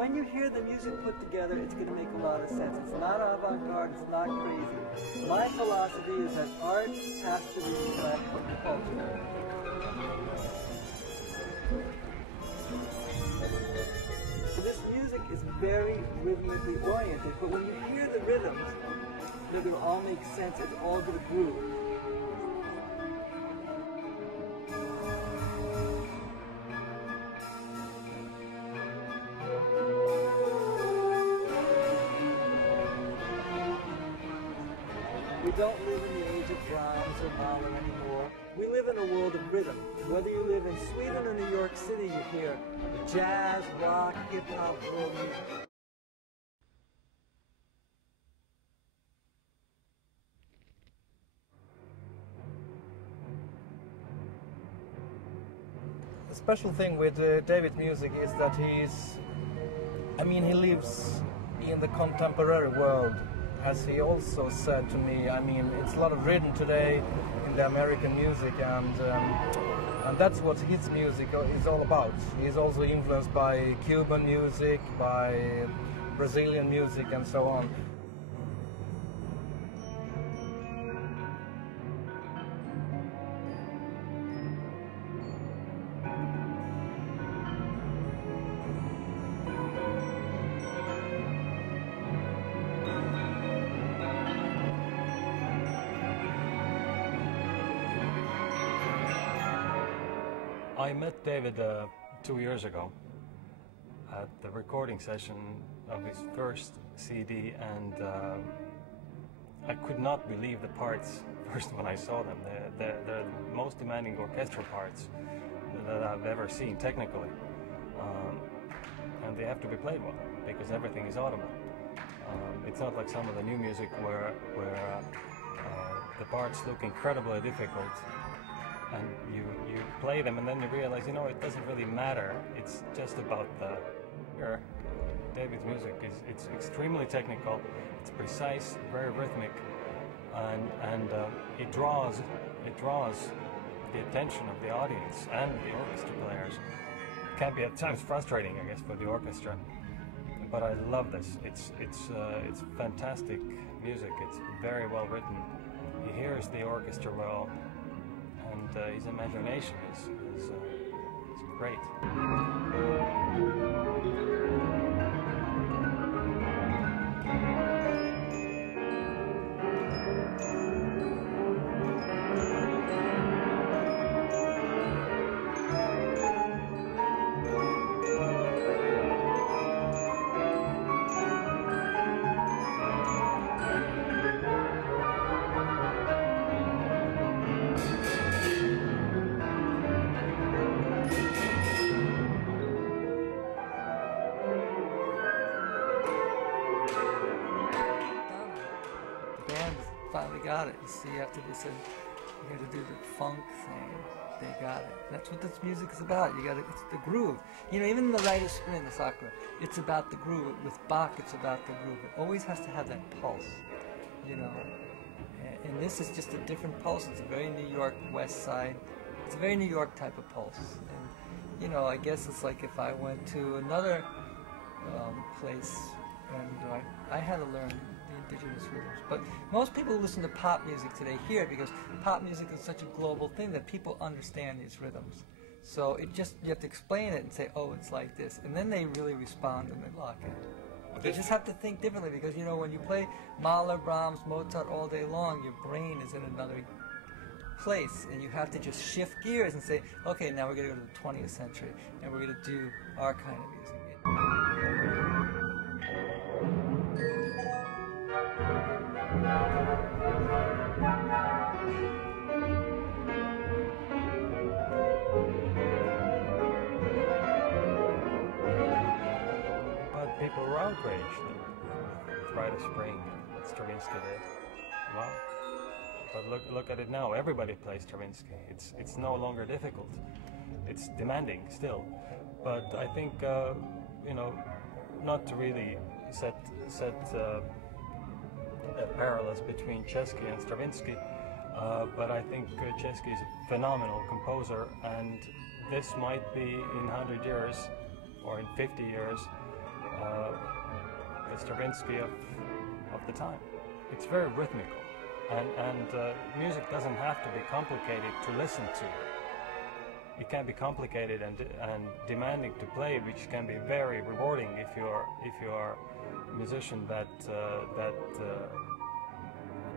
when you hear the music put together, it's going to make a lot of sense. It's not avant-garde, it's not crazy. My philosophy is that art has to reflect culture. So this music is very rhythmically oriented, but when you hear the rhythms, they're going to all make sense, it's all going to groove. We don't live in the age of Brahms or Mahler anymore. We live in a world of rhythm. Whether you live in Sweden or New York City, you hear jazz, rock, hip-hop, world music. The special thing with David's music is that he lives in the contemporary world. As he also said to me, it's a lot of rhythm today in the American music, and that's what his music is all about. He's also influenced by Cuban music, by Brazilian music, and so on. I met David 2 years ago at the recording session of his first CD, and I could not believe the parts first when I saw them. They're the most demanding orchestral parts that I've ever seen technically, and they have to be played well because everything is audible. It's not like some of the new music where the parts look incredibly difficult, and you play them and then you realize, it doesn't really matter. It's just about the... Here, David's music it's extremely technical, it's precise, very rhythmic, and it draws the attention of the audience and the orchestra players. It can be at times frustrating, I guess, for the orchestra, but I love this. It's fantastic music. It's very well written. He hears the orchestra well, and his imagination is great. Finally got it. You see, after they said you got to do the funk thing, they got it. That's what this music is about. It's the groove. Even the Rite of Spring, the Sakura, it's about the groove. With Bach, it's about the groove. It always has to have that pulse, And this is just a different pulse. It's a very New York West Side. It's a very New York type of pulse. And I guess it's like if I went to another place and I had to learn the indigenous rhythms. But most people who listen to pop music today hear it because pop music is such a global thing that people understand these rhythms. So you have to explain it and say, oh, it's like this. And then they really respond and they lock in. You just have to think differently because, when you play Mahler, Brahms, Mozart all day long, your brain is in another place, and you have to just shift gears and say, okay, now we're going to go to the 20th century and we're going to do our kind of music. But people were outraged with Rite of Spring, Stravinsky did. Well, but look at it now. Everybody plays Stravinsky. It's no longer difficult. It's demanding still, but I think not to really set parallels between Chesky and Stravinsky, but I think Chesky is a phenomenal composer, and this might be in 100 years or in 50 years the Stravinsky of the time. It's very rhythmical, and music doesn't have to be complicated to listen to. It can be complicated and demanding to play, which can be very rewarding if you are a musician that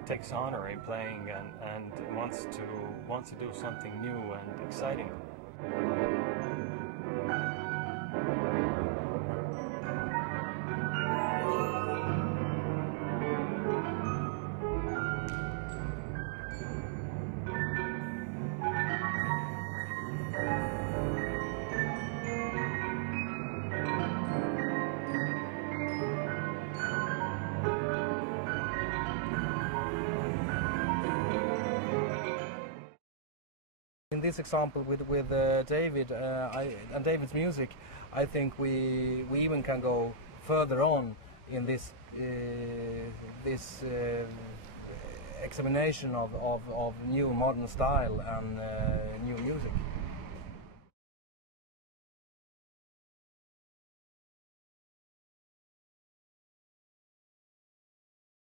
takes honor in playing and wants to do something new and exciting. In this example with David and David's music, I think we even can go further on in this examination of new modern style and new music.